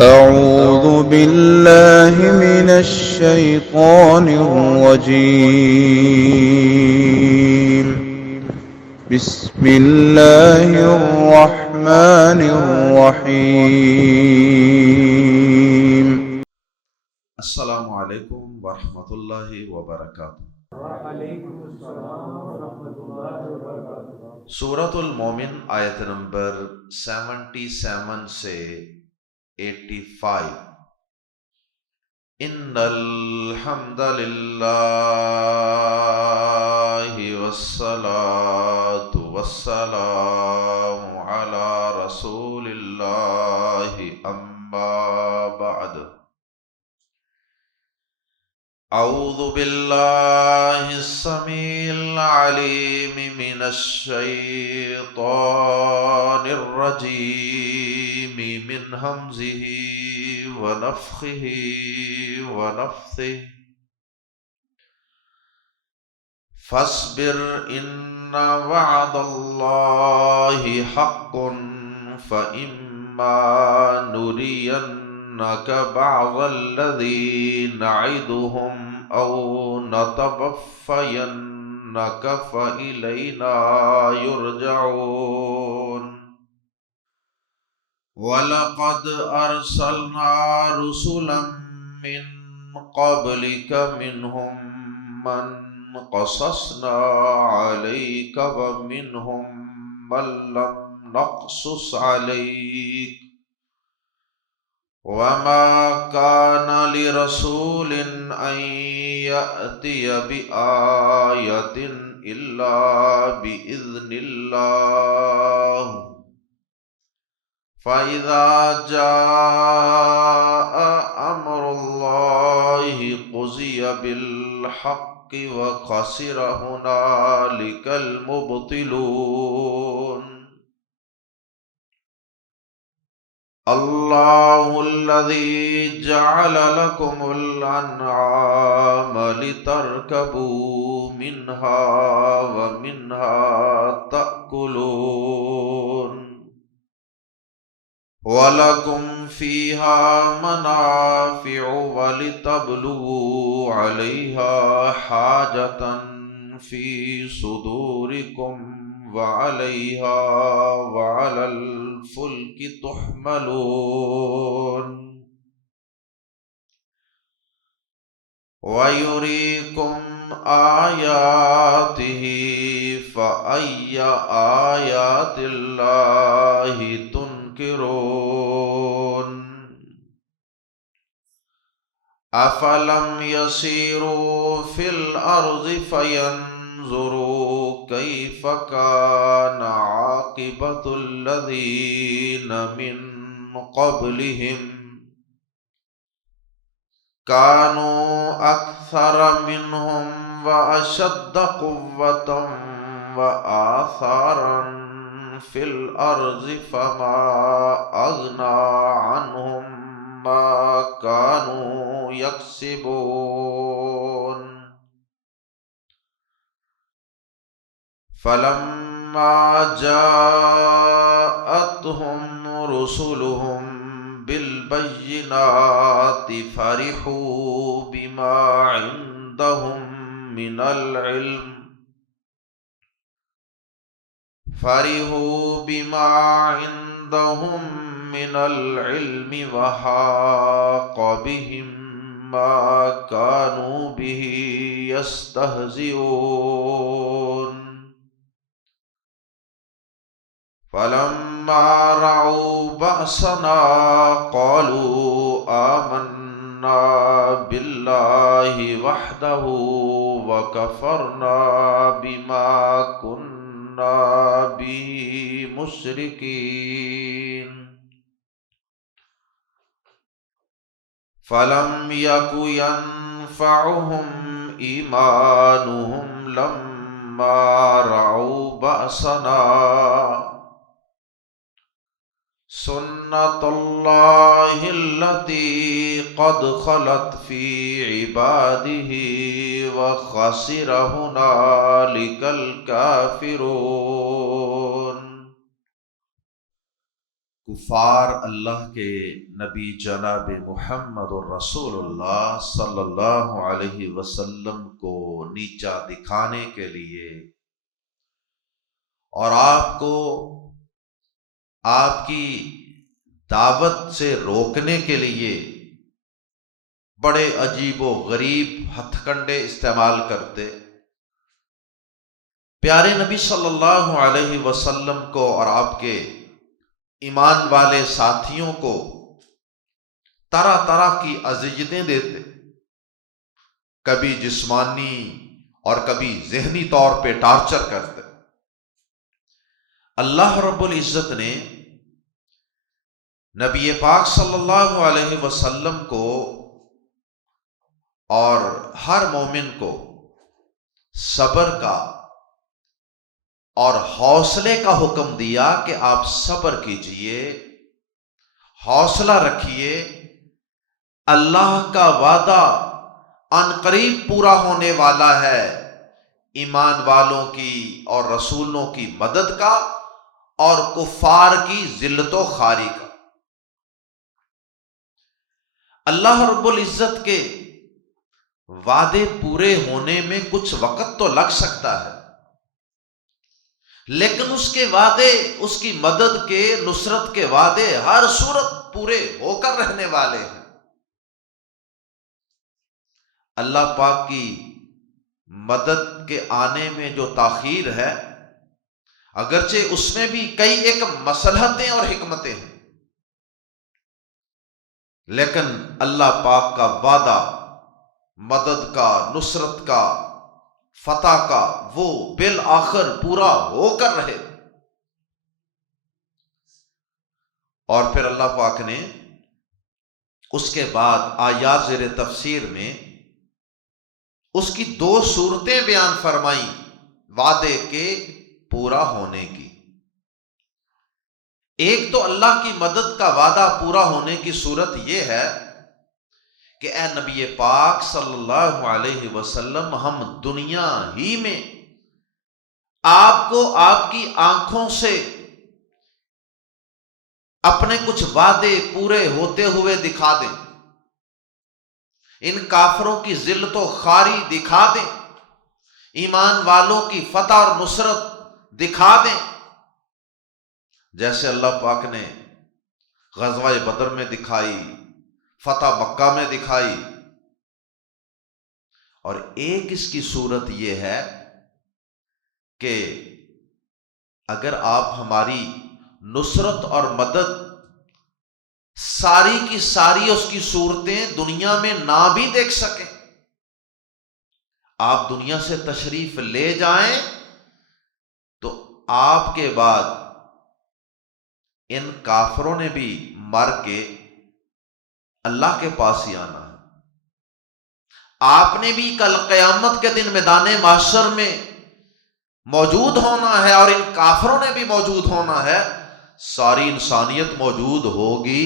أعوذ بالله من الشيطان الرجيم. بسم الله الرحمن الرحيم. السلام علیکم ورحمۃ اللہ وبرکاتہ۔ سورۃ المومن آیت نمبر 77 سے 85۔ ان الحمد للہ والصلاة والسلام علی رسول اللہ اما بعد۔ اعوذ باللہ السمیع العلیم من الشیطان الرجیم من ہمزہ ونفخہ ونفثہ۔ فاصبر ان وعد اللہ حق فإما نرینک بعض الذی نعدہم او نتوفینک فإلینا یرجعون۔ وَلَقَدْ أَرْسَلْنَا رُسُلًا مِّن قَبْلِكَ مِنْهُمْ مَنْ قَصَصْنَا عَلَيْكَ وَمِنْهُمْ مَنْ لَمْ نَقْصُصْ عَلَيْكَ وَمَا كَانَ لِرَسُولٍ أَنْ يَأْتِيَ بِآيَةٍ إِلَّا بِإِذْنِ اللَّهِ فَإِذَا جَاءَ أَمْرُ اللَّهِ قُضِيَ بِالْحَقِّ وَخَسِرَ هُنَالِكَ الْمُبْطِلُونَ۔ اللَّهُ الَّذِي جَعَلَ لَكُمُ الْأَنْعَامَ لِتَرْكَبُوا مِنْهَا وَمِنْهَا تَأْكُلُونَ وَلَكُمْ فِيهَا مَنَافِعُ وَلِتَبْلُغُوا عَلَيْهَا حَاجَةً فِي صُدُورِكُمْ وَعَلَيْهَا وَعَلَى الْفُلْكِ تُحْمَلُونَ۔ وَيُرِيكُمْ آيَاتِهِ فَأَيَّ آيَاتِ اللَّهِ تُنْكِرُونَ۔ أَفَلَمْ يَسِيرُوا فِي الْأَرْضِ فَيَنْظُرُوا كَيْفَ كَانَ عَاقِبَةُ الَّذِينَ مِنْ قَبْلِهِمْ كَانُوا أَكْثَرَ مِنْهُمْ وَأَشَدَّ قُوَّةً وَآثَارًا فِي الْأَرْضِ فَمَا أَغْنَى عَنْهُمْ مَا كَانُوا يَكْسِبُونَ۔ فَلَمَّا جَاءَتْهُمْ رُسُلُهُم بِالْبَيِّنَاتِ فَرِحُوا بِمَا عِندَهُمْ من العلم وحاق بهم ما كانوا به يستهزئون۔ فَلَمَّا رَأَوْا بَأْسَنَا قَالُوا آمَنَّا بِاللَّهِ وَحْدَهُ وَكَفَرْنَا بِمَا كُنَّا بِهِ مُشْرِكِينَ۔ فَلَمْ يَكُ يَنْفَعُهُمْ إِيمَانُهُمْ لَمَّا رَأَوْا بَأْسَنَا سُنَّتَ اللَّهِ الَّتِي قَدْ خَلَتْ فِي عِبَادِهِ وَخَسِرَ هُنَالِكَ الْكَافِرُونَ۔ کفار اللہ کے نبی جناب محمد الرسول اللہ صلی اللہ علیہ وسلم کو نیچا دکھانے کے لیے اور آپ کو آپ کی دعوت سے روکنے کے لیے بڑے عجیب و غریب ہتھ کنڈے استعمال کرتے، پیارے نبی صلی اللہ علیہ وسلم کو اور آپ کے ایمان والے ساتھیوں کو طرح طرح کی اذیتیں دیتے، کبھی جسمانی اور کبھی ذہنی طور پہ ٹارچر کرتے۔ اللہ رب العزت نے نبی پاک صلی اللہ علیہ وسلم کو اور ہر مومن کو صبر کا اور حوصلے کا حکم دیا کہ آپ صبر کیجئے، حوصلہ رکھیے، اللہ کا وعدہ ان قریب پورا ہونے والا ہے، ایمان والوں کی اور رسولوں کی مدد کا اور کفار کی ذلت و خواری کا۔ اللہ رب العزت کے وعدے پورے ہونے میں کچھ وقت تو لگ سکتا ہے، لیکن اس کے وعدے، اس کی مدد کے، نصرت کے وعدے ہر صورت پورے ہو کر رہنے والے ہیں۔ اللہ پاک کی مدد کے آنے میں جو تاخیر ہے، اگرچہ اس میں بھی کئی ایک مصلحتیں اور حکمتیں ہیں، لیکن اللہ پاک کا وعدہ مدد کا، نصرت کا، فتح کا، وہ بالآخر پورا ہو کر رہے۔ اور پھر اللہ پاک نے اس کے بعد آیات زیر تفسیر میں اس کی دو صورتیں بیان فرمائیں وعدے کے پورا ہونے کی۔ ایک تو اللہ کی مدد کا وعدہ پورا ہونے کی صورت یہ ہے کہ اے نبی پاک صلی اللہ علیہ وسلم، ہم دنیا ہی میں آپ کو آپ کی آنکھوں سے اپنے کچھ وعدے پورے ہوتے ہوئے دکھا دیں، ان کافروں کی ذلت و خواری دکھا دیں، ایمان والوں کی فتح اور نصرت دکھا دیں، جیسے اللہ پاک نے غزوہ بدر میں دکھائی، فتح مکہ میں دکھائی۔ اور ایک اس کی صورت یہ ہے کہ اگر آپ ہماری نصرت اور مدد ساری کی ساری اس کی صورتیں دنیا میں نہ بھی دیکھ سکیں، آپ دنیا سے تشریف لے جائیں، تو آپ کے بعد ان کافروں نے بھی مر کے اللہ کے پاس ہی آنا ہے، آپ نے بھی کل قیامت کے دن میدان محشر میں موجود ہونا ہے، اور ان کافروں نے بھی موجود ہونا ہے، ساری انسانیت موجود ہوگی۔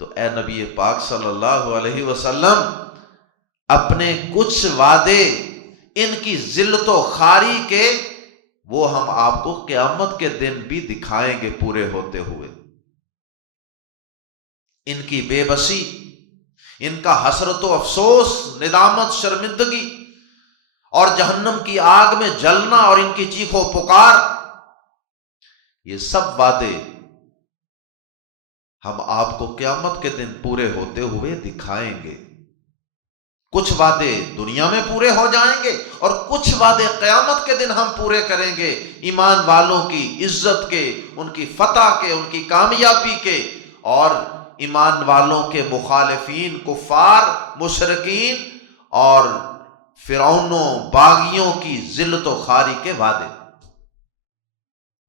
تو اے نبی پاک صلی اللہ علیہ وسلم، اپنے کچھ وعدے ان کی ذلت و خواری کے، وہ ہم آپ کو قیامت کے دن بھی دکھائیں گے پورے ہوتے ہوئے۔ ان کی بے بسی، ان کا حسرت و افسوس، ندامت، شرمندگی اور جہنم کی آگ میں جلنا اور ان کی چیخ و پکار، یہ سب وعدے ہم آپ کو قیامت کے دن پورے ہوتے ہوئے دکھائیں گے۔ کچھ وعدے دنیا میں پورے ہو جائیں گے اور کچھ وعدے قیامت کے دن ہم پورے کریں گے، ایمان والوں کی عزت کے، ان کی فتح کے، ان کی کامیابی کے، اور ایمان والوں کے مخالفین، کفار، مشرکین اور فرعونوں، باغیوں کی ذلت و خواری کے وعدے۔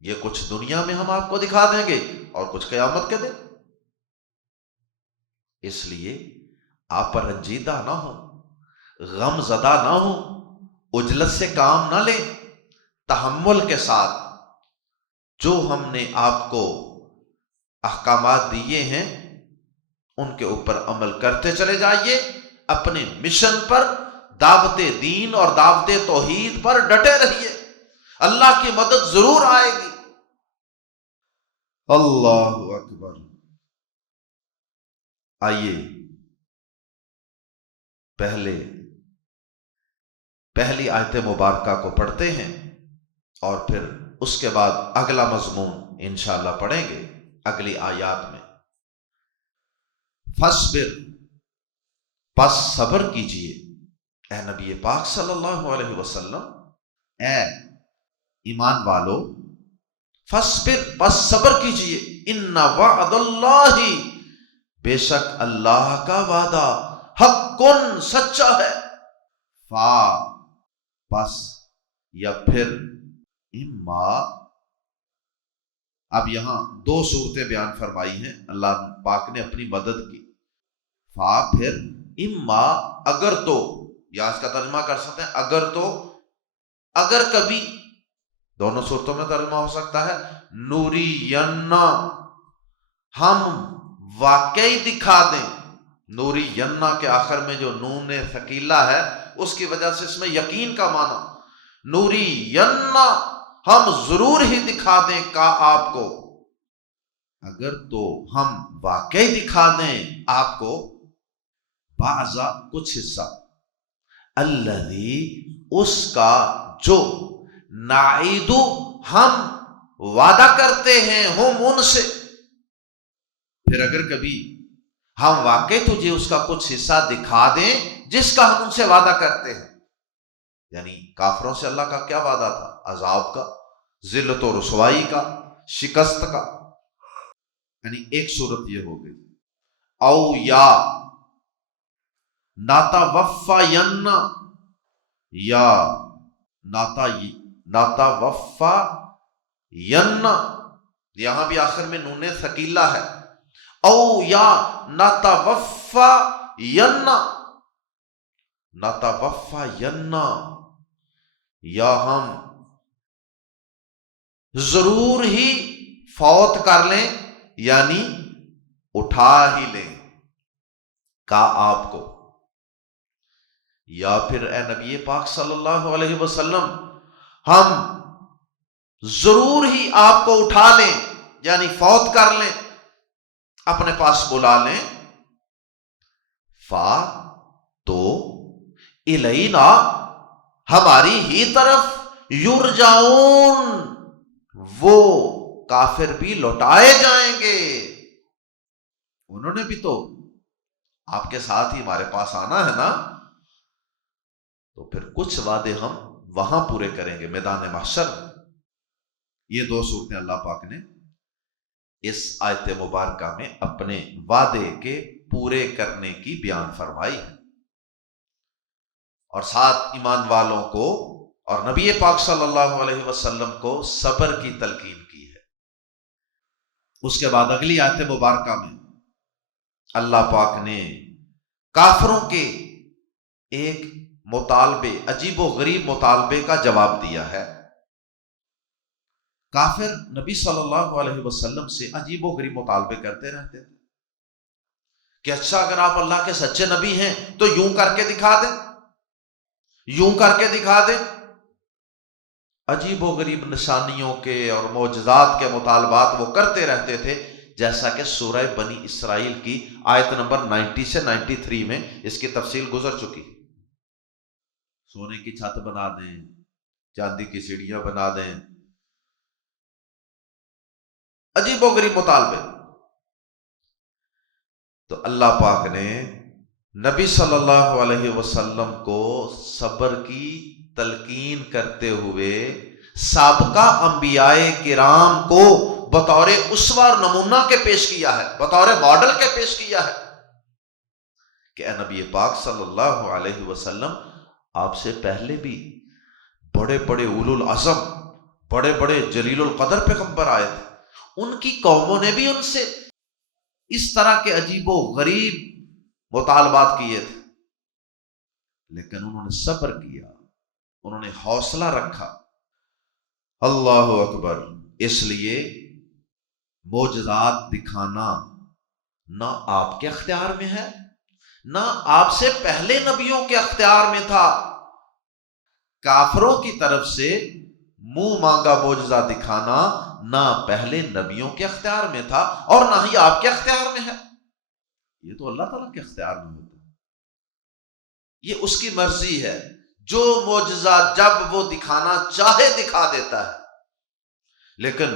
یہ کچھ دنیا میں ہم آپ کو دکھا دیں گے اور کچھ قیامت کے دن۔ اس لیے آپ رنجیدہ نہ ہوں، غم زدہ نہ ہوں، عجلت سے کام نہ لیں، تحمل کے ساتھ جو ہم نے آپ کو احکامات دیے ہیں ان کے اوپر عمل کرتے چلے جائیے، اپنے مشن پر، دعوت دین اور دعوت توحید پر ڈٹے رہیے، اللہ کی مدد ضرور آئے گی۔ اللہ اکبر۔ آئیے پہلی آیت مبارکہ کو پڑھتے ہیں اور پھر اس کے بعد اگلا مضمون انشاءاللہ پڑھیں گے اگلی آیات میں۔ فَاصْبِرْ، پس صبر کیجئے اے نبی پاک صلی اللہ علیہ وسلم، اے ایمان والو، فَاصْبِرْ، پس صبر کیجئے، اِنَّ وَعْدَ اللَّهِ، بے شک اللہ کا وعدہ، حقٌ، سچا ہے، فا، پس یا پھر، اما، اب یہاں دو صورتیں بیان فرمائی ہیں اللہ پاک نے اپنی مدد کی، فا پھر اما، اگر تو، یا اس کا ترجمہ کر سکتے ہیں اگر تو، اگر کبھی، دونوں صورتوں میں ترجمہ ہو سکتا ہے، نورینا، ہم واقعی دکھا دیں، نورینا کے آخر میں جو نون ثقیلہ ہے اس کی وجہ سے اس میں یقین کا معنی، نورینا، ہم ضرور ہی دکھا دیں کا آپ کو، اگر تو ہم واقعی دکھا دیں آپ کو، بعضا، کچھ حصہ، الذی، اس کا جو، نعیدو، ہم وعدہ کرتے ہیں، ہم ان سے، پھر اگر کبھی ہم واقعی تجھے اس کا کچھ حصہ دکھا دیں جس کا ہم ان سے وعدہ کرتے ہیں، یعنی کافروں سے اللہ کا کیا وعدہ تھا؟ عذاب کا، ذلت و رسوائی کا، شکست کا، یعنی ایک صورت یہ ہو گئی، او یا ناتوفین، یا ناتوفین، یہاں بھی آخر میں نون ثقیلہ ہے، او یا ناتوفین، ناتوفین، یا ہم ضرور ہی فوت کر لیں، یعنی اٹھا ہی لیں کا آپ کو، یا پھر اے نبی پاک صلی اللہ علیہ وسلم، ہم ضرور ہی آپ کو اٹھا لیں، یعنی فوت کر لیں، اپنے پاس بلا لیں، فا، تو، الینا، ہماری ہی طرف، یرجعون، وہ کافر بھی لوٹائے جائیں گے، انہوں نے بھی تو آپ کے ساتھ ہی ہمارے پاس آنا ہے نا، تو پھر کچھ وعدے ہم وہاں پورے کریں گے میدان محشر۔ یہ دو صورتیں اللہ پاک نے اس آیت مبارکہ میں اپنے وعدے کے پورے کرنے کی بیان فرمائی ہے، اور ساتھ ایمان والوں کو اور نبی پاک صلی اللہ علیہ وسلم کو صبر کی تلقین کی ہے۔ اس کے بعد اگلی آیت مبارکہ میں اللہ پاک نے کافروں کے ایک مطالبے، عجیب و غریب مطالبے کا جواب دیا ہے۔ کافر نبی صلی اللہ علیہ وسلم سے عجیب و غریب مطالبے کرتے رہتے تھے کہ اچھا اگر آپ اللہ کے سچے نبی ہیں تو یوں کر کے دکھا دیں، یوں کر کے دکھا دیں، عجیب و غریب نشانیوں کے اور معجزات کے مطالبات وہ کرتے رہتے تھے، جیسا کہ سورہ بنی اسرائیل کی آیت نمبر 90 سے 93 میں اس کی تفصیل گزر چکی۔ سونے کی چھت بنا دیں، چاندی کی سیڑھیاں بنا دیں، عجیب و غریب مطالبے۔ تو اللہ پاک نے نبی صلی اللہ علیہ وسلم کو صبر کی تلقین کرتے ہوئے سابقہ انبیاء کرام کو بطور اسوہ اور نمونہ کے پیش کیا ہے، بطور ماڈل کے پیش کیا ہے کہ اے نبی پاک صلی اللہ علیہ وسلم، آپ سے پہلے بھی بڑے بڑے اولو العزم، بڑے بڑے جلیل القدر پیغمبر آئے تھے، ان کی قوموں نے بھی ان سے اس طرح کے عجیب و غریب مطالبات کیے تھے، لیکن انہوں نے صبر کیا، انہوں نے حوصلہ رکھا۔ اللہ اکبر۔ اس لیے معجزات دکھانا نہ آپ کے اختیار میں ہے، نہ آپ سے پہلے نبیوں کے اختیار میں تھا۔ کافروں کی طرف سے منہ مانگا معجزہ دکھانا نہ پہلے نبیوں کے اختیار میں تھا اور نہ ہی آپ کے اختیار میں ہے، یہ تو اللہ تعالیٰ کے اختیار میں ہوتا ہے، یہ اس کی مرضی ہے، جو معجزہ جب وہ دکھانا چاہے دکھا دیتا ہے، لیکن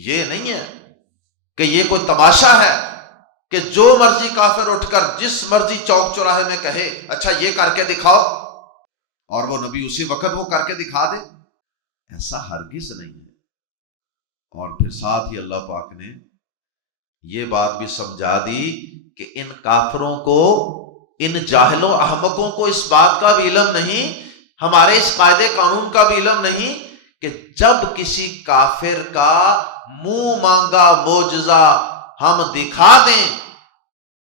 یہ نہیں ہے کہ یہ کوئی تماشا ہے کہ جو مرضی کافر اٹھ کر جس مرضی چوک چوراہے میں کہے اچھا یہ کر کے دکھاؤ اور وہ نبی اسی وقت وہ کر کے دکھا دے، ایسا ہرگز نہیں ہے۔ اور پھر ساتھ ہی اللہ پاک نے یہ بات بھی سمجھا دی کہ ان کافروں کو، ان جاہلوں احمقوں کو اس بات کا بھی علم نہیں، ہمارے اس قاعدے قانون کا بھی علم نہیں کہ جب کسی کافر کا منہ مانگا معجزہ ہم دکھا دیں،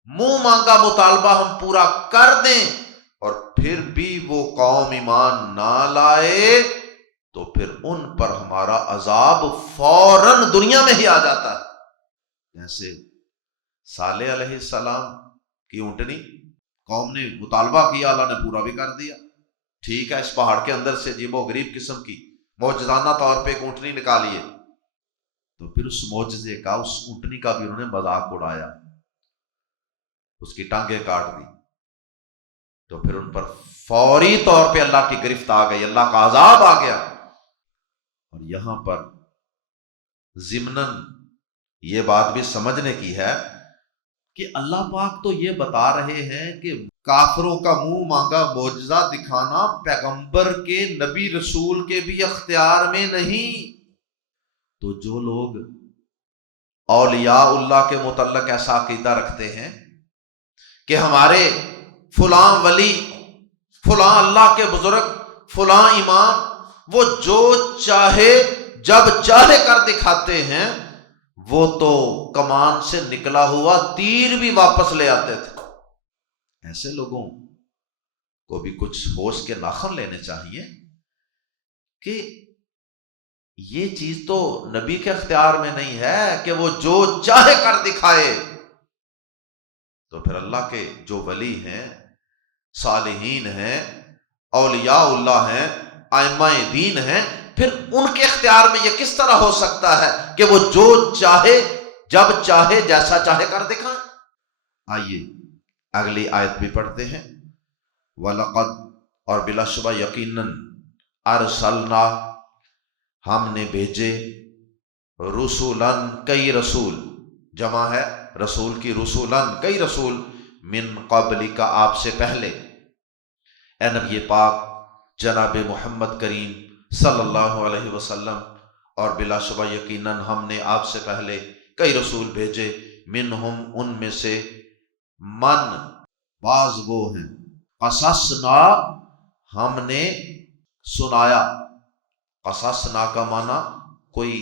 منہ مانگا مطالبہ ہم پورا کر دیں اور پھر بھی وہ قوم ایمان نہ لائے تو پھر ان پر ہمارا عذاب فوراً دنیا میں ہی آ جاتا ہے۔ جیسے صالح علیہ السلام کی اونٹنی، قوم نے مطالبہ کیا، اللہ نے پورا بھی کر دیا، ٹھیک ہے، اس پہاڑ کے اندر سے عجیب و غریب قسم کی معجزانہ طور پہ ایک اونٹنی نکالیے، تو پھر اس معجزے کا، اس اونٹنی کا بھی انہوں نے مذاق اڑایا، اس کی ٹانگیں کاٹ دی، تو پھر ان پر فوری طور پہ اللہ کی گرفت آ گئی، اللہ کا عذاب آ گیا۔ اور یہاں پر ضمناً یہ بات بھی سمجھنے کی ہے کہ اللہ پاک تو یہ بتا رہے ہیں کہ کافروں کا منہ مانگا معجزہ دکھانا پیغمبر کے، نبی رسول کے بھی اختیار میں نہیں، تو جو لوگ اولیاء اللہ کے متعلق ایسا عقیدہ رکھتے ہیں کہ ہمارے فلاں ولی، فلاں اللہ کے بزرگ، فلاں امام، وہ جو چاہے جب چاہے کر دکھاتے ہیں، وہ تو کمان سے نکلا ہوا تیر بھی واپس لے آتے تھے، ایسے لوگوں کو بھی کچھ ہوش کے ناخن لینے چاہیے کہ یہ چیز تو نبی کے اختیار میں نہیں ہے کہ وہ جو چاہے کر دکھائے، تو پھر اللہ کے جو ولی ہیں، صالحین ہیں، اولیاء اللہ ہیں، ائمہ دین ہیں، پھر ان کے اختیار میں یہ کس طرح ہو سکتا ہے کہ وہ جو چاہے جب چاہے جیسا چاہے کر دکھائیں۔ آئیے اگلی آیت بھی پڑھتے ہیں۔ وَلَقَدْ، اور بلا شبہ یقیناً، ارسلنا، ہم نے بھیجے، رسولاً، کئی رسول، جمع ہے رسول کی، رسولاً، کئی رسول، من قبل کا، آپ سے پہلے، اے نبی پاک جناب محمد کریم صلی اللہ علیہ وسلم، اور بلا شبہ یقیناً ہم نے آپ سے پہلے کئی رسول بھیجے، منہم، ان میں سے، من، بعض وہ ہیں، قصصنا، ہم نے سنایا، قصصنا کا معنی کوئی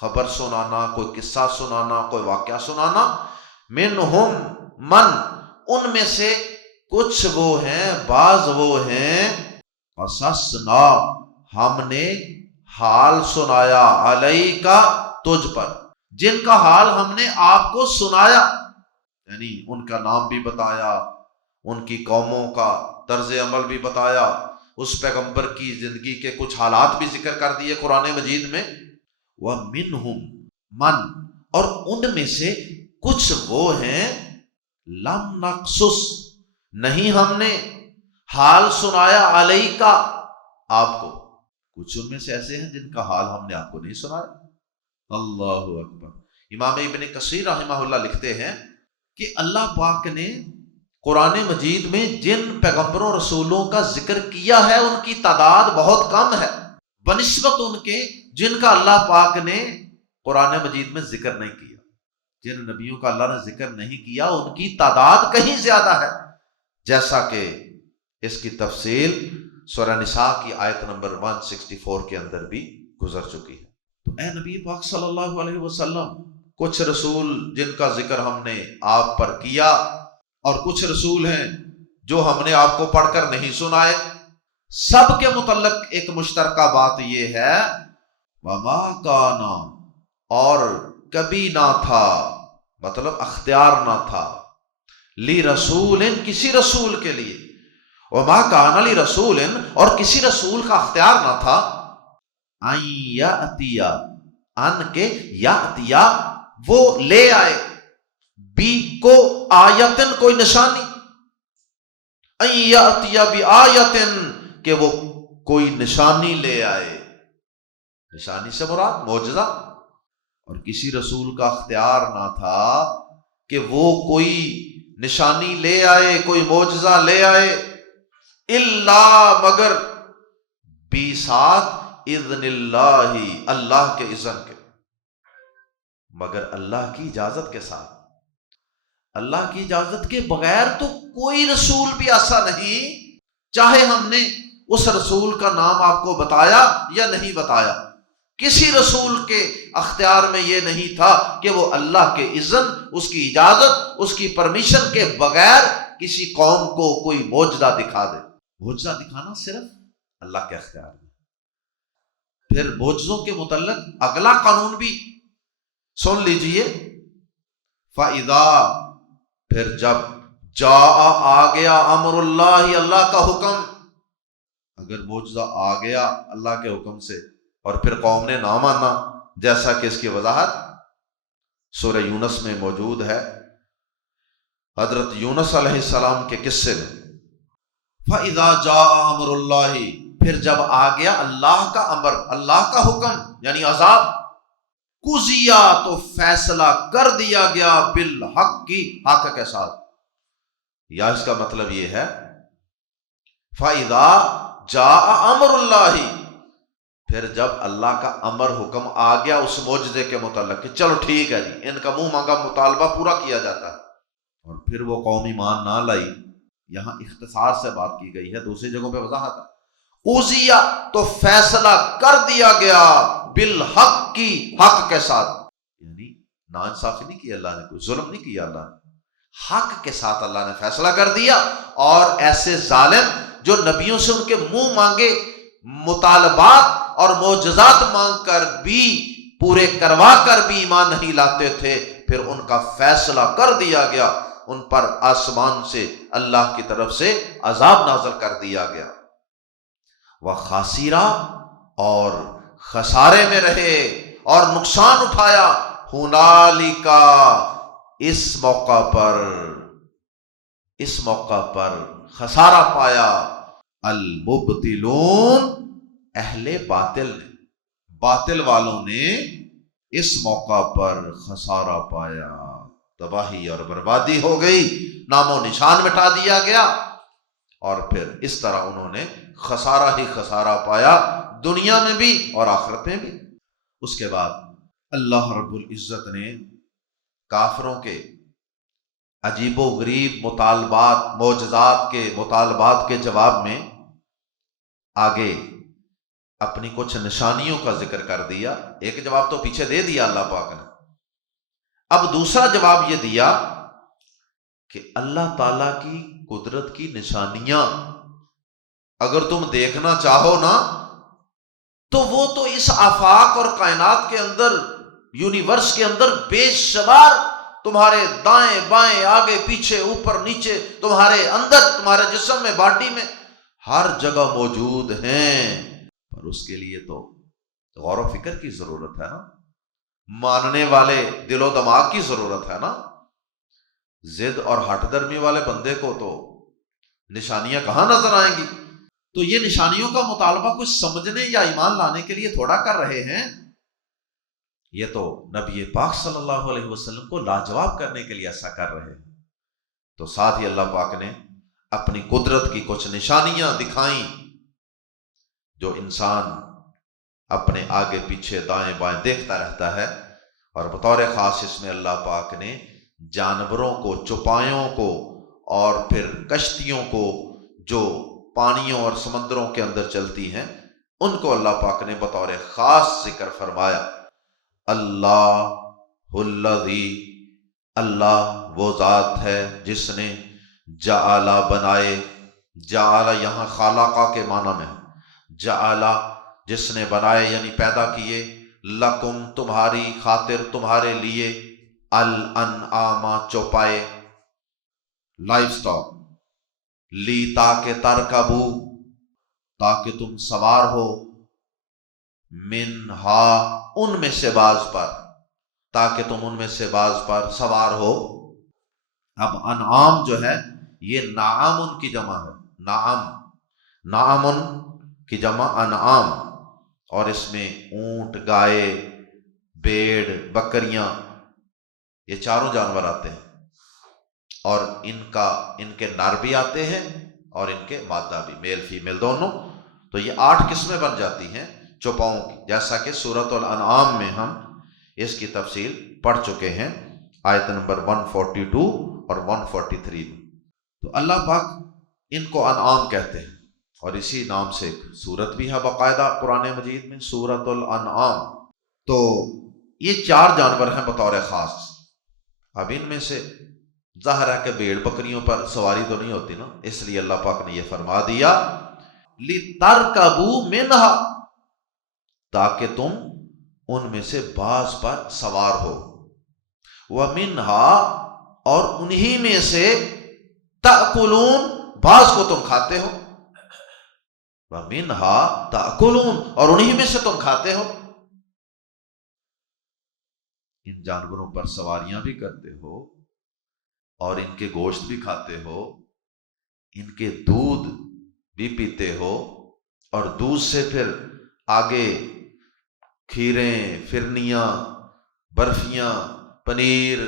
خبر سنانا، کوئی قصہ سنانا، کوئی واقعہ سنانا، منہم، من، ان میں سے کچھ وہ ہیں، بعض وہ ہیں، قصصنا، ہم نے حال سنایا، علیکا، تجھ پر، جن کا حال ہم نے آپ کو سنایا، یعنی ان کا نام بھی بتایا، ان کی قوموں کا طرز عمل بھی بتایا، اس پیغمبر کی زندگی کے کچھ حالات بھی ذکر کر دیے قرآن مجید میں۔ وَمِنْهُمْ، من، اور ان میں سے کچھ وہ ہیں، لم نقصص، نہیں ہم نے حال سنایا، علیکا، آپ کو، کچھ ان میں سے ایسے ہیں جن کا حال ہم نے آپ کو نہیں سنایا۔ اللہ اکبر۔ امام ابن کثیر رحمہ اللہ لکھتے ہیں کہ اللہ پاک نے قرآن مجید میں جن پیغمبروں رسولوں کا ذکر کیا ہے ان کی تعداد بہت کم ہے بنسبت ان کے جن کا اللہ پاک نے قرآن مجید میں ذکر نہیں کیا۔ جن نبیوں کا اللہ نے ذکر نہیں کیا ان کی تعداد کہیں زیادہ ہے، جیسا کہ اس کی تفصیل سورہ نساء کی آیت نمبر 164 کے اندر بھی گزر چکی ہے۔ تو اے نبی پاک صلی اللہ علیہ وسلم، کچھ رسول جن کا ذکر ہم نے آپ پر کیا، اور کچھ رسول ہیں جو ہم نے آپ کو پڑھ کر نہیں سنائے، سب کے متعلق ایک مشترکہ بات یہ ہے، وما کانا، اور کبھی نہ تھا، مطلب اختیار نہ تھا، لی رسول، کسی رسول کے لیے، وما کانا لی رسول، اور کسی رسول کا اختیار نہ تھا، ان یاتیا، ان کے یاتیا وہ لے آئے، بی کو آیتن کوئی نشانی، ان یاتیا بی آیتن کہ وہ کوئی نشانی لے آئے، نشانی سے مراد معجزہ۔ اور کسی رسول کا اختیار نہ تھا کہ وہ کوئی نشانی لے آئے، کوئی معجزہ لے آئے، الا مگر بساتھ اذن اللہ، اللہ کے اذن کے، مگر اللہ کی اجازت کے ساتھ۔ اللہ کی اجازت کے بغیر تو کوئی رسول بھی ایسا نہیں، چاہے ہم نے اس رسول کا نام آپ کو بتایا یا نہیں بتایا، کسی رسول کے اختیار میں یہ نہیں تھا کہ وہ اللہ کے اذن، اس کی اجازت، اس کی پرمیشن کے بغیر کسی قوم کو کوئی معجزہ دکھا دے۔ معجزہ دکھانا صرف اللہ کے اختیار میں۔ پھر معجزوں کے متعلق اگلا قانون بھی سن لیجئے، فَإِذَا پھر جب جاء آ گیا امر اللہ، اللہ کا حکم، اگر معجزہ آ گیا اللہ کے حکم سے اور پھر قوم نے نہ مانا، جیسا کہ اس کی وضاحت سورہ یونس میں موجود ہے، حضرت یونس علیہ السلام کے قصے میں، فَإِذَا جَاءَ أَمْرُ اللَّهِ پھر جب آ گیا اللہ کا امر، اللہ کا حکم یعنی عذاب، قُضِیَ تو فیصلہ کر دیا گیا بالحق کی، حق کے ساتھ، یا اس کا مطلب یہ ہے فَإِذَا جَاءَ أَمْرُ اللَّهِ پھر جب اللہ کا امر حکم آ گیا اس معجزے کے متعلق کہ چلو ٹھیک ہے جی، ان کا منہ مانگا مطالبہ پورا کیا جاتا ہے، اور پھر وہ قوم ایمان نہ لائی، یہاں اختصار سے بات کی گئی ہے، دوسری جگہوں پہ وضاحت ہے، قُضِیَ تو فیصلہ کر دیا گیا بالحق کی، حق کے ساتھ، یعنی ناانصافی نہیں کی اللہ نے، کوئی ظلم نہیں کیا اللہ نے، حق کے ساتھ اللہ نے فیصلہ کر دیا، اور ایسے ظالم جو نبیوں سے ان کے منہ مانگے مطالبات اور معجزات مانگ کر بھی، پورے کروا کر بھی ایمان نہیں لاتے تھے، پھر ان کا فیصلہ کر دیا گیا، ان پر آسمان سے اللہ کی طرف سے عذاب نازل کر دیا گیا، وَخَاسِرَا اور خسارے میں رہے اور نقصان اٹھایا، ہُنَالِکَ اس موقع پر خسارہ پایا، المبتلون اہل باطل نے، باطل والوں نے اس موقع پر خسارہ پایا، تباہی اور بربادی ہو گئی، نام و نشان مٹا دیا گیا، اور پھر اس طرح انہوں نے خسارہ ہی خسارہ پایا، دنیا میں بھی اور آخرت میں بھی۔ اس کے بعد اللہ رب العزت نے کافروں کے عجیب و غریب مطالبات، معجزات کے مطالبات کے جواب میں آگے اپنی کچھ نشانیوں کا ذکر کر دیا۔ ایک جواب تو پیچھے دے دیا اللہ پاک نے، اب دوسرا جواب یہ دیا کہ اللہ تعالیٰ کی قدرت کی نشانیاں اگر تم دیکھنا چاہو نا تو وہ تو اس آفاق اور کائنات کے اندر، یونیورس کے اندر بے شمار، تمہارے دائیں بائیں آگے پیچھے اوپر نیچے، تمہارے اندر، تمہارے جسم میں، باڈی میں، ہر جگہ موجود ہیں، پر اس کے لیے تو غور و فکر کی ضرورت ہے نا، ماننے والے دل و دماغ کی ضرورت ہے نا۔ ضد اور ہٹ درمی والے بندے کو تو نشانیاں کہاں نظر آئیں گی؟ تو یہ نشانیوں کا مطالبہ کچھ سمجھنے یا ایمان لانے کے لیے تھوڑا کر رہے ہیں، یہ تو نبی پاک صلی اللہ علیہ وسلم کو لاجواب کرنے کے لیے ایسا کر رہے ہیں۔ تو ساتھ ہی اللہ پاک نے اپنی قدرت کی کچھ نشانیاں دکھائیں جو انسان اپنے آگے پیچھے دائیں بائیں دیکھتا رہتا ہے، اور بطور خاص اس میں اللہ پاک نے جانوروں کو، چوپایوں کو، اور پھر کشتیوں کو جو پانیوں اور سمندروں کے اندر چلتی ہیں، ان کو اللہ پاک نے بطور خاص ذکر فرمایا۔ اللہ الذی، اللہ وہ ذات ہے جس نے جعل بنائے، جعل یہاں خالقہ کے معنی میں، جعل جس نے بنائے یعنی پیدا کیے، لکم تمہاری خاطر، تمہارے لیے، الانعام چوپائے، لائف سٹاک، لی تاکہ ترکبو تاکہ تم سوار ہو، منہا ان میں سے بعض پر، تاکہ تم ان میں سے بعض پر سوار ہو۔ اب انعام جو ہے یہ نعام کی جمع ہے، نعام کی جمع انعام، اور اس میں اونٹ، گائے، بھیڑ، بکریاں، یہ چاروں جانور آتے ہیں، اور ان کے نر بھی آتے ہیں اور ان کے مادہ بھی، میل فیمیل دونوں۔ تو یہ 8 قسمیں بن جاتی ہیں چوپاؤں کی، جیسا کہ سورۃ الانعام میں ہم اس کی تفصیل پڑھ چکے ہیں، آیت نمبر 142 اور 143 میں۔ تو اللہ پاک ان کو انعام کہتے ہیں، اور اسی نام سے ایک سورت بھی ہے باقاعدہ قرآن مجید میں، سورۃ الانعام۔ تو یہ 4 جانور ہیں بطور خاص۔ اب ان میں سے ظاہر ہے کہ بھیڑ بکریوں پر سواری تو نہیں ہوتی نا، اس لیے اللہ پاک نے یہ فرما دیا لِتَرْكَبُوا مِنْهَا، تاکہ تم ان میں سے بعض پر سوار ہو، وَمِنْهَا، اور انہی میں سے تَأْكُلُونَ، بعض کو تم کھاتے ہو، وَمِنْهَا تَأْكُلُونَ، اور انہی میں سے تم کھاتے ہو۔ ان جانوروں پر سواریاں بھی کرتے ہو اور ان کے گوشت بھی کھاتے ہو، ان کے دودھ بھی پیتے ہو، اور دودھ سے پھر آگے کھیریں، فرنیاں، برفیاں، پنیر،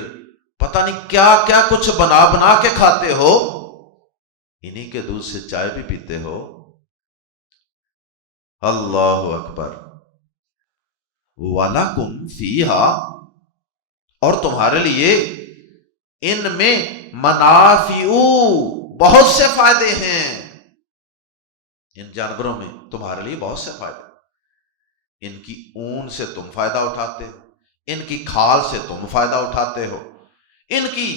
پتہ نہیں کیا کیا کچھ بنا بنا کے کھاتے ہو، انہی کے دودھ سے چائے بھی پیتے ہو۔ اللہ اکبر۔ وَلَكُمْ فِيهَا، اور تمہارے لیے ان میں منافع، بہت سے فائدے ہیں، ان جانوروں میں تمہارے لیے بہت سے فائدے، ان کی اون سے تم فائدہ اٹھاتے ہو، ان کی کھال سے تم فائدہ اٹھاتے ہو، ان کی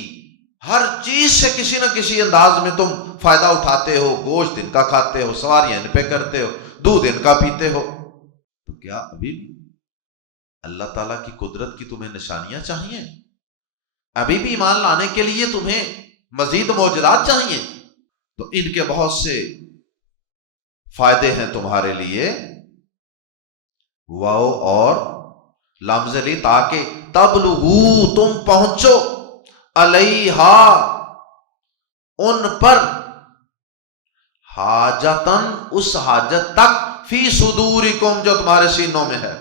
ہر چیز سے کسی نہ کسی انداز میں تم فائدہ اٹھاتے ہو، گوشت ان کا کھاتے ہو، سواریاں ان پہ کرتے ہو، دودھ ان کا پیتے ہو۔ تو کیا ابھی بھی اللہ تعالیٰ کی قدرت کی تمہیں نشانیاں چاہیے؟ ابھی بھی ایمان لانے کے لیے تمہیں مزید معجزات چاہیے؟ تو ان کے بہت سے فائدے ہیں تمہارے لیے۔ واو اور لفظ لی، تاکہ تبلغو، تم پہنچو، علیہا، ان پر، حاجتن، اس حاجت تک، فی صدورکم، جو تمہارے سینوں میں ہے،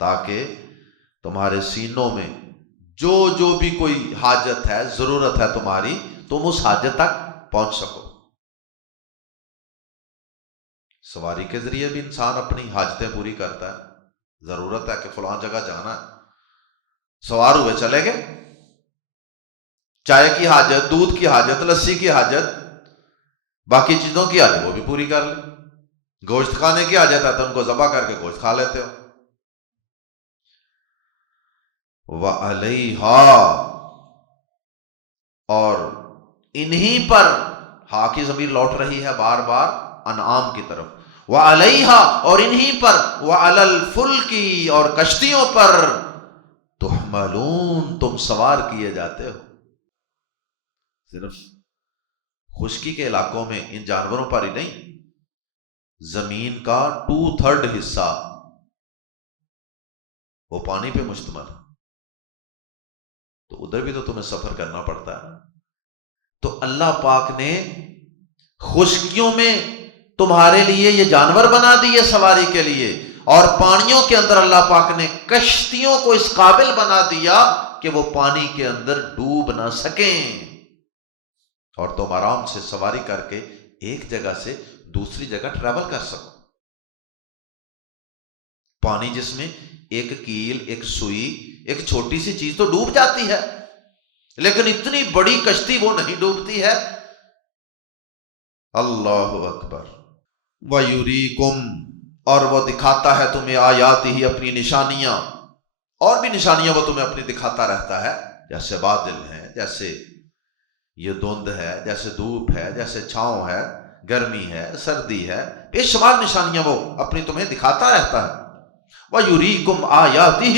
تاکہ تمہارے سینوں میں جو بھی کوئی حاجت ہے، ضرورت ہے تمہاری، تم اس حاجت تک پہنچ سکو۔ سواری کے ذریعے بھی انسان اپنی حاجتیں پوری کرتا ہے، ضرورت ہے کہ فلاں جگہ جانا ہے، سوار ہوئے چلے گئے، چائے کی حاجت، دودھ کی حاجت، لسی کی حاجت، باقی چیزوں کی حاجت وہ بھی پوری کر لی، گوشت کھانے کی حاجت ہے تو ان کو ذبح کر کے گوشت کھا لیتے ہو۔ وَعَلَيْهَا، اور انہی پر، ہا کی ضمیر لوٹ رہی ہے بار بار انعام کی طرف، وَعَلَيْهَا، اور انہی پر، وَعَلَى الْفُلْكِ، اور کشتیوں پر، تُحْمَلُونَ، تم سوار کیے جاتے ہو۔ صرف خشکی کے علاقوں میں ان جانوروں پر ہی نہیں، زمین کا 2/3 حصہ وہ پانی پہ مشتمل ہے، تو ادھر بھی تو تمہیں سفر کرنا پڑتا ہے۔ تو اللہ پاک نے خشکیوں میں تمہارے لیے یہ جانور بنا دیے سواری کے لیے، اور پانیوں کے اندر اللہ پاک نے کشتیوں کو اس قابل بنا دیا کہ وہ پانی کے اندر ڈوب نہ سکیں، اور تم آرام سے سواری کر کے ایک جگہ سے دوسری جگہ ٹریول کر سکو۔ پانی جس میں ایک کیل، ایک سوئی، ایک چھوٹی سی چیز تو ڈوب جاتی ہے، لیکن اتنی بڑی کشتی وہ نہیں ڈوبتی ہے۔ اللہ اکبر۔ وَيُرِيكُمْ، اور وہ دکھاتا ہے تمہیں آیاتہ، اپنی نشانیاں، اور بھی نشانیاں وہ تمہیں اپنی دکھاتا رہتا ہے، جیسے بادل ہیں، جیسے یہ دھند ہے، جیسے دھوپ ہے، جیسے چھاؤں ہے، گرمی ہے، سردی ہے، بے شمار نشانیاں وہ اپنی تمہیں دکھاتا رہتا ہے۔ وَيُرِيكُمْ آیاتہ،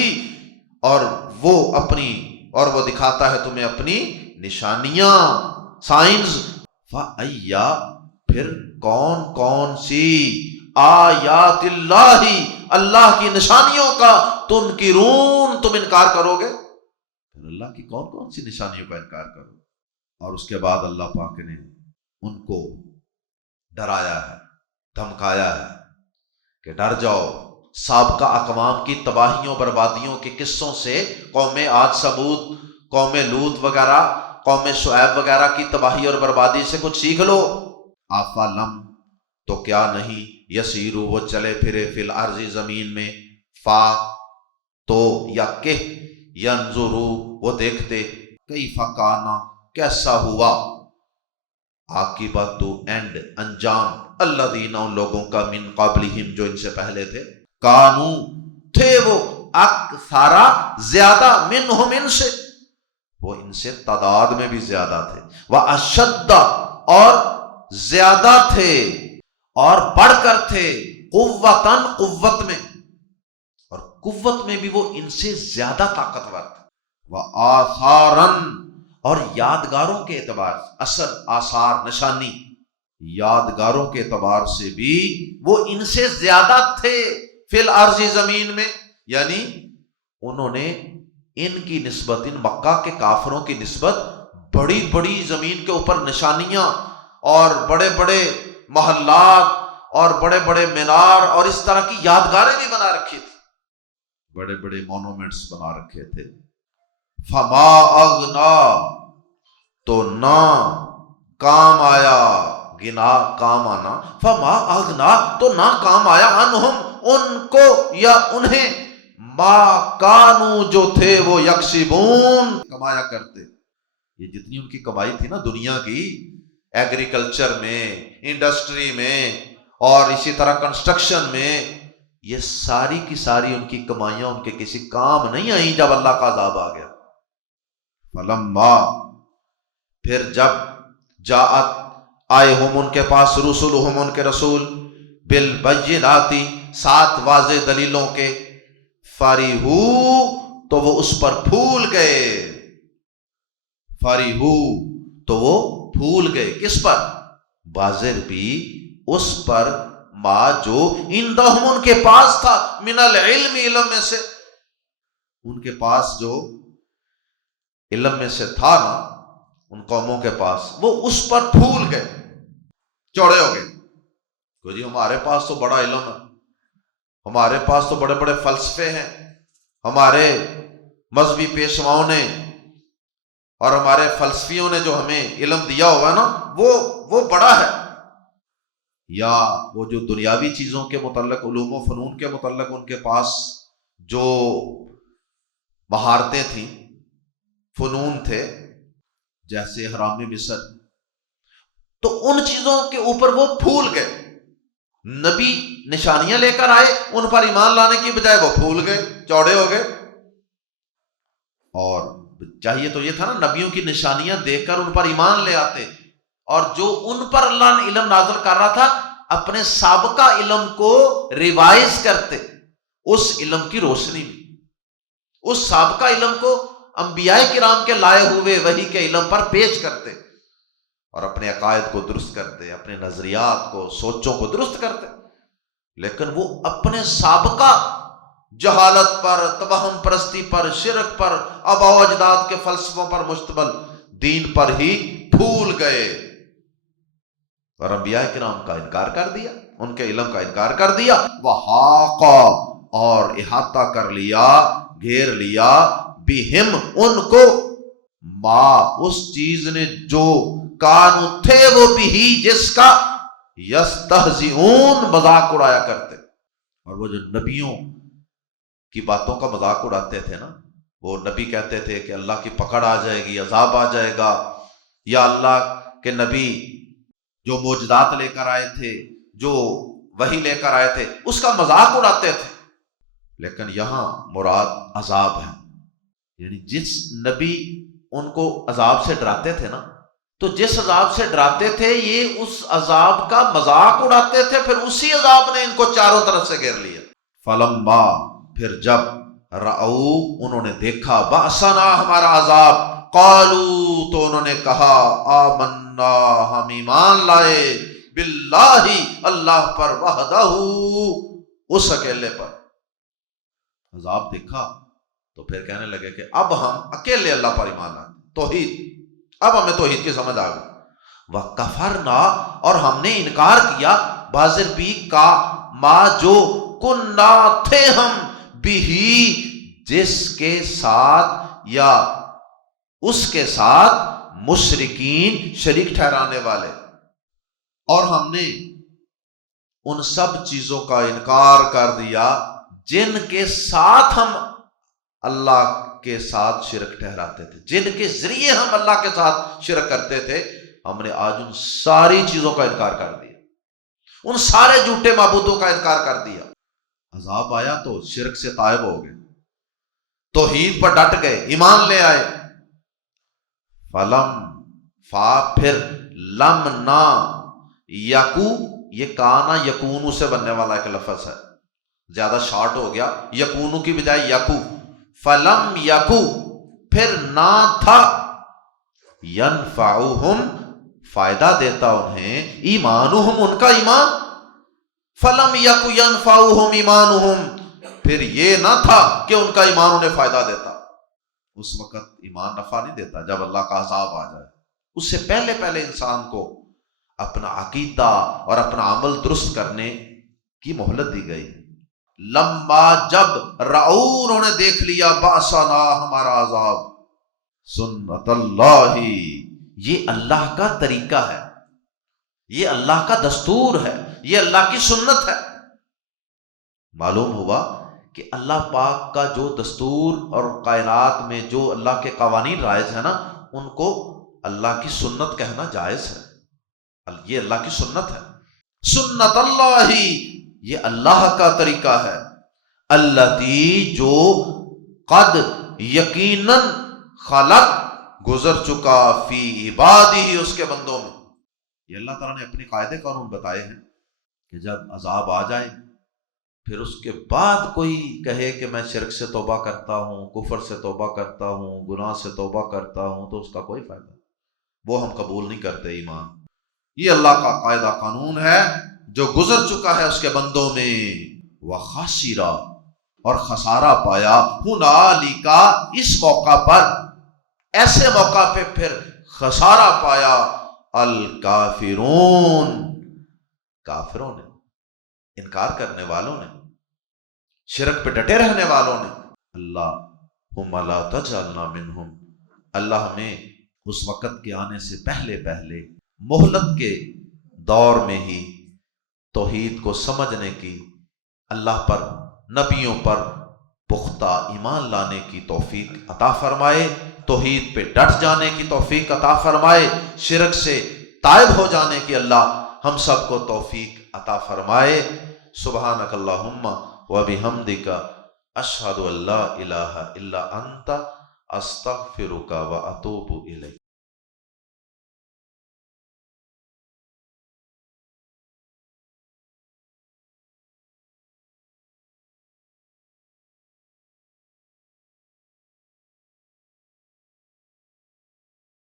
اور وہ دکھاتا ہے تمہیں اپنی نشانیاں، سائنز۔ فَأَيَّا، پھر کون کون سی، آیات اللہ، اللہ کی نشانیوں کا تنکرون، تم انکار کرو گے؟ پھر اللہ کی کون کون سی نشانیوں کا انکار کرو؟ اور اس کے بعد اللہ پاک نے ان کو ڈرایا ہے، دھمکایا ہے کہ ڈر جاؤ سابقہ اقوام کی تباہیوں بربادیوں کے قصوں سے، قوم عاد ثمود، قوم لوط وغیرہ، قوم شعیب وغیرہ کی تباہی اور بربادی سے کچھ سیکھ لو۔ آفلم، تو کیا نہیں، یسیرو، وہ چلے پھرے، فی الارض، زمین میں، فا تو یا کہ، ینظرو، وہ دیکھتے، کیف کان، کیسا ہوا، عاقبت، اینڈ، انجام، الذین، ان لوگوں کا، من قبلہم، جو ان سے پہلے تھے، کانو، تھے وہ، اکثارا، زیادہ، منہم، ان سے، وہ ان سے تعداد میں بھی زیادہ تھے، واشد، اور زیادہ تھے اور بڑھ کر تھے، قوتاً، قوت میں، اور قوت میں بھی وہ ان سے زیادہ طاقتور تھے، وآثاراً، اور یادگاروں کے اعتبار سے، اثر، آثار، نشانی، یادگاروں کے اعتبار سے بھی وہ ان سے زیادہ تھے، فی الارض، زمین میں، یعنی انہوں نے ان کی نسبت، ان مکہ کے کافروں کی نسبت بڑی بڑی زمین کے اوپر نشانیاں اور بڑے بڑے محلات اور بڑے بڑے مینار اور اس طرح کی یادگاریں بھی بنا رکھی تھی، بڑے بڑے مونومنٹس بنا رکھے تھے۔ فما اغنا، تو نہ کام آیا، گنا، کام آنا، فما اغنا، تو نہ کام آیا، عنہم، ان کو یا انہیں، ما کانو، جو تھے وہ، یکسبون، کمایا کرتے، یہ جتنی ان کی کمائی تھی نا دنیا کی، ایگریکلچر میں، انڈسٹری میں، اور اسی طرح کنسٹرکشن میں، یہ ساری کی ساری ان کی کمائیاں ان کے کسی کام نہیں آئیں جب اللہ کا عذاب آ گیا۔ فلما، پھر جب، جاءت، آئے ہم، ان کے پاس، رسولہم، ان کے رسول، بالبینات، سات واضح دلیلوں کے، فریحو، تو وہ اس پر پھول گئے، فریحو، تو وہ پھول گئے، کس پر؟ بازر بھی اس پر، ما، جو، عندہم، ان کے پاس تھا، من العلم، علم میں سے، ان کے پاس جو علم میں سے تھا نا ان قوموں کے پاس، وہ اس پر پھول گئے، چوڑے ہو گئے کہ جی ہمارے پاس تو بڑا علم ہے، ہمارے پاس تو بڑے بڑے فلسفے ہیں، ہمارے مذہبی پیشواؤں نے اور ہمارے فلسفیوں نے جو ہمیں علم دیا ہوا نا وہ بڑا ہے، یا وہ جو دنیاوی چیزوں کے متعلق، علوم و فنون کے متعلق ان کے پاس جو مہارتیں تھیں، فنون تھے، جیسے حرام مصر، تو ان چیزوں کے اوپر وہ پھول گئے، نبی نشانیاں لے کر آئے، ان پر ایمان لانے کی بجائے وہ پھول گئے، چوڑے ہو گئے۔ اور چاہیے تو یہ تھا نا نبیوں کی نشانیاں دیکھ کر ان پر ایمان لے آتے، اور جو ان پر اللہ نے علم نازل کر رہا تھا اپنے سابقہ علم کو ریوائز کرتے، اس علم کی روشنی میں اس سابقہ علم کو انبیاء کرام کے لائے ہوئے وحی کے علم پر پیش کرتے، اور اپنے عقائد کو درست کرتے، اپنے نظریات کو، سوچوں کو درست کرتے، لیکن وہ اپنے سابقہ جہالت پر، توہم پرستی پر، شرک پر، آباء و اجداد کے فلسفوں پر مشتمل دین پر ہی پھول گئے، اور انبیاء کرام کا انکار کر دیا، ان کے علم کا انکار کر دیا۔ وحاق، اور احاطہ کر لیا، گھیر لیا، بہم، ان کو، ما، اس چیز نے، جو، کانو، تھے وہ، بھی، جس کا، یستہزئون، مذاق اڑایا کرتے، اور وہ جو نبیوں کی باتوں کا مذاق اڑاتے تھے نا، وہ نبی کہتے تھے کہ اللہ کی پکڑ آ جائے گی، عذاب آ جائے گا، یا اللہ کے نبی جو معجزات لے کر آئے تھے، جو وحی لے کر آئے تھے، اس کا مذاق اڑاتے تھے، لیکن یہاں مراد عذاب ہے، یعنی جس نبی ان کو عذاب سے ڈراتے تھے نا، تو جس عذاب سے ڈراتے تھے یہ اس عذاب کا مذاق اڑاتے تھے، پھر اسی عذاب نے ان کو چاروں طرف سے گھیر لیا۔ فلما، پھر جب، رأو، انہوں نے دیکھا، بأسنا، ہمارا عذاب، قالو، تو انہوں نے کہا، آمنا، ہم ایمان لائے، باللہ، اللہ پر، وحدہ، اس اکیلے پر۔ عذاب دیکھا تو پھر کہنے لگے کہ اب ہم اکیلے اللہ پر ایمان لاتے، توحید، اب ہمیں توحید کی سمجھ آ گئی۔ وَكَفَرْنَا، اور ہم نے انکار کیا، بازر بھی کا، ما جو کننا تھے ہم، بھی جس کے ساتھ یا اس کے ساتھ، مشرکین شریک ٹھہرانے والے، اور ہم نے ان سب چیزوں کا انکار کر دیا جن کے ساتھ ہم اللہ کے ساتھ شرک ٹھہراتے تھے، جن کے ذریعے ہم اللہ کے ساتھ شرک کرتے تھے، ہم نے آج ان ساری چیزوں کا انکار کر دیا، ان سارے جھوٹے معبودوں کا انکار کر دیا۔ عذاب آیا تو شرک سے تائب ہو گئے، توحید پر ڈٹ گئے، ایمان لے آئے۔ فلم، فا پھر، لم نا یکو، یہ کانا یکونو سے بننے والا ایک لفظ ہے، زیادہ شارٹ ہو گیا، یکونو کی بجائے یکو۔ فلم یکو، پھر نہ تھا، ینفعہم، فائدہ دیتا انہیں، ایمانہم، ان کا ایمان، فلم یکو ینفعہم ایمانہم، پھر یہ نہ تھا کہ ان کا ایمان انہیں فائدہ دیتا۔ اس وقت ایمان نفع نہیں دیتا جب اللہ کا عذاب آ جائے، اس سے پہلے پہلے انسان کو اپنا عقیدہ اور اپنا عمل درست کرنے کی مہلت دی گئی۔ لما، جب، رعو، انہوں نے دیکھ لیا، باسنا، ہمارا عذاب، سنت اللہ، یہ اللہ کا طریقہ ہے، یہ اللہ کا دستور ہے، یہ اللہ کی سنت ہے۔ معلوم ہوا کہ اللہ پاک کا جو دستور اور کائنات میں جو اللہ کے قوانین رائج ہیں نا، ان کو اللہ کی سنت کہنا جائز ہے، یہ اللہ کی سنت ہے۔ سنت اللہ، یہ اللہ کا طریقہ ہے، التی، جو، قد، یقیناً، خلق، گزر چکا، فی عبادہ، اس کے بندوں میں۔ یہ اللہ تعالیٰ نے اپنے قاعدے قانون بتائے ہیں کہ جب عذاب آ جائے پھر اس کے بعد کوئی کہے کہ میں شرک سے توبہ کرتا ہوں، کفر سے توبہ کرتا ہوں، گناہ سے توبہ کرتا ہوں، تو اس کا کوئی فائدہ نہیں، وہ ہم قبول نہیں کرتے ایمان۔ یہ اللہ کا قاعدہ قانون ہے جو گزر چکا ہے اس کے بندوں میں۔ وَخَسِرَ، اور خسارہ پایا، ہُنَالِکَ، اس موقع پر، ایسے موقع پہ پھر خسارہ پایا، الکافرون، کافروں نے، انکار کرنے والوں نے، شرک پہ ڈٹے رہنے والوں نے۔ اللہم لا تجعلنا منہم، اللہ ہمیں اس وقت کے آنے سے پہلے پہلے، مہلت کے دور میں ہی توحید کو سمجھنے کی، اللہ پر، نبیوں پر پختہ ایمان لانے کی توفیق عطا فرمائے، توحید پہ ڈٹ جانے کی توفیق عطا فرمائے، شرک سے تائب ہو جانے کی اللہ ہم سب کو توفیق عطا فرمائے۔ سبحانک اللہم وبحمدک، اشہد ان لا الہ الا انت، استغفرک واتوب الیک۔